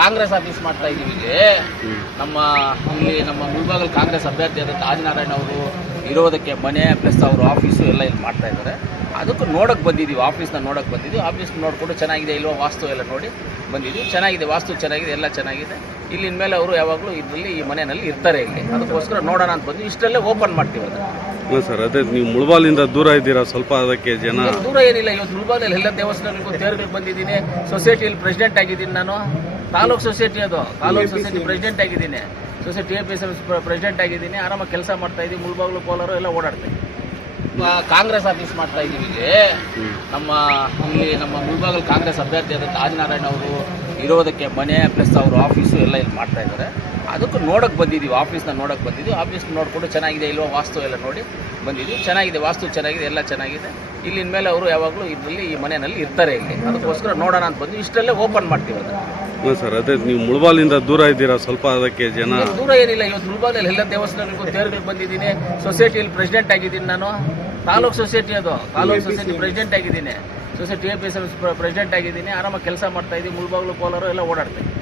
Congress office ಮಾಡ್ತಾ ಇದೀವಿ ಇಲ್ಲಿ. ನಮ್ಮ ಮುಳಬಾಗಲ್ ಕಾಂಗ್ರೆಸ್ ಅಭ್ಯರ್ಥಿಯಾದಂಥ ಆದಿನಾರಾಯಣ ಅವರು ಇರೋದಕ್ಕೆ ಮನೆ ಪ್ಲಸ್ ಅವರು ಆಫೀಸು ಎಲ್ಲ ಇಲ್ಲಿ ಮಾಡ್ತಾ ಇದ್ದಾರೆ. ಅದಕ್ಕೂ ನೋಡೋಕ್ಕೆ ಬಂದಿದ್ದೀವಿ, ಆಫೀಸ್ನ ನೋಡೋಕ್ಕೆ ಬಂದಿದ್ದೀವಿ. ಆಫೀಸ್ ನೋಡಿಕೊಂಡು ಚೆನ್ನಾಗಿದೆ ಇಲ್ವಾ ವಾಸ್ತು ಎಲ್ಲ ನೋಡಿ ಬಂದಿದ್ದೀವಿ. ಚೆನ್ನಾಗಿದೆ, ವಾಸ್ತು ಚೆನ್ನಾಗಿದೆ, ಎಲ್ಲ ಚೆನ್ನಾಗಿದೆ. ಇಲ್ಲಿನ ಮೇಲೆ ಅವರು ಯಾವಾಗಲೂ ಇದರಲ್ಲಿ ಈ ಮನೆಯಲ್ಲಿ ಇರ್ತಾರೆ ಇಲ್ಲಿ. ಅದಕ್ಕೋಸ್ಕರ ನೋಡೋಣ ಅಂತ ಬಂದು ಇಷ್ಟಲ್ಲೇ ಓಪನ್ ಮಾಡ್ತೀವಿ ಅದನ್ನು. ಸರ್, ಅದೇ ನೀವು ಮುಳಬಾಲಿಂದ ದೂರ ಇದ್ದೀರಾ ಸ್ವಲ್ಪ, ಅದಕ್ಕೆ ಜನ ದೂರ ಏನಿಲ್ಲ. ಇವತ್ತು ಮುಳಬಾಗಲಲ್ಲಿ ಎಲ್ಲ ದೇವಸ್ಥಾನಗಳಿಗೂ ತೇರುಗಳಿಗೆ ಬಂದಿದ್ದೀನಿ. ಸೊಸೈಟಿಯಲ್ಲಿ ಪ್ರೆಸಿಡೆಂಟ್ ಆಗಿದ್ದೀನಿ ನಾನು. ತಾಲೂಕು ಸೊಸೈಟಿ ಅದು, ತಾಲೂಕು ಸೊಸೈಟಿ ಪ್ರೆಸಿಡೆಂಟ್ ಆಗಿದ್ದೀನಿ. ಸೊಸೈಟಿ APS ಪ್ರೆಸಿಡೆಂಟ್ ಆಗಿದ್ದೀನಿ. ಆರಾಮಾಗಿ ಕೆಲಸ ಮಾಡ್ತಾ ಇದ್ದೀವಿ. ಮುಳಬಾಗಲು ಕೋಲಾರ ಎಲ್ಲ ಓಡಾಡ್ತಾ ಇದ್ದೀವಿ. ಕಾಂಗ್ರೆಸ್ ಆಫೀಸ್ ಮಾಡ್ತಾ ಇದ್ದೀವಿ ಇಲ್ಲಿ. ನಮ್ಮ ಮುಳಬಾಗಲ್ ಕಾಂಗ್ರೆಸ್ ಅಭ್ಯರ್ಥಿಯಾದಂಥ ಆದಿನಾರಾಯಣ ಅವರು ಇರೋದಕ್ಕೆ ಮನೆ ಪ್ಲಸ್ ಅವರು ಆಫೀಸು ಎಲ್ಲ ಇಲ್ಲಿ ಮಾಡ್ತಾ ಇದ್ದಾರೆ. ಅದಕ್ಕೂ ನೋಡೋಕ್ಕೆ ಬಂದಿದ್ದೀವಿ, ಆಫೀಸ್ನ ನೋಡೋಕ್ಕೆ ಬಂದಿದ್ದೀವಿ. ಆಫೀಸ್ ನೋಡಿಕೊಂಡು ಚೆನ್ನಾಗಿದೆ ಇಲ್ವಾ ವಾಸ್ತು ಎಲ್ಲ ನೋಡಿ ಬಂದಿದ್ದೀವಿ. ಚೆನ್ನಾಗಿದೆ, ವಾಸ್ತು ಚೆನ್ನಾಗಿದೆ, ಎಲ್ಲ ಚೆನ್ನಾಗಿದೆ. ಇಲ್ಲಿನ ಮೇಲೆ ಅವರು ಯಾವಾಗಲೂ ಇದರಲ್ಲಿ ಈ ಮನೆಯಲ್ಲಿ ಇರ್ತಾರೆ ಇಲ್ಲಿ. ಅದಕ್ಕೋಸ್ಕರ ನೋಡೋಣ ಅಂತ ಬಂದು ಇಷ್ಟಲ್ಲೇ ಓಪನ್ ಮಾಡ್ತೀವಿ ಅದನ್ನು. ಸರ್, ಅದೇ ನೀವು ಮುಳಬಾಲಿಂದ ದೂರ ಇದ್ದೀರಾ ಸ್ವಲ್ಪ, ಅದಕ್ಕೆ ಜನ ದೂರ ಏನಿಲ್ಲ. ಇವತ್ತು ಮುಳಬಾಗಲಲ್ಲಿ ಎಲ್ಲ ದೇವಸ್ಥಾನಗಳಿಗೂ ತೇರುಗಳಿಗೆ ಬಂದಿದ್ದೀನಿ. ಸೊಸೈಟಿಯಲ್ಲಿ ಪ್ರೆಸಿಡೆಂಟ್ ಆಗಿದ್ದೀನಿ ನಾನು. ತಾಲೂಕು ಸೊಸೈಟಿ ಅದು, ತಾಲೂಕು ಸೊಸೈಟಿ ಪ್ರೆಸಿಡೆಂಟ್ ಆಗಿದ್ದೀನಿ. ಸೊಸೈಟಿ APS ಪ್ರೆಸಿಡೆಂಟ್ ಆಗಿದ್ದೀನಿ. ಆರಾಮಾಗಿ ಕೆಲಸ ಮಾಡ್ತಾ ಇದ್ದೀವಿ. ಮುಳಬಾಗಲು ಕೋಲಾರ ಎಲ್ಲ ಓಡಾಡ್ತಾ ಇದ್ದೀವಿ.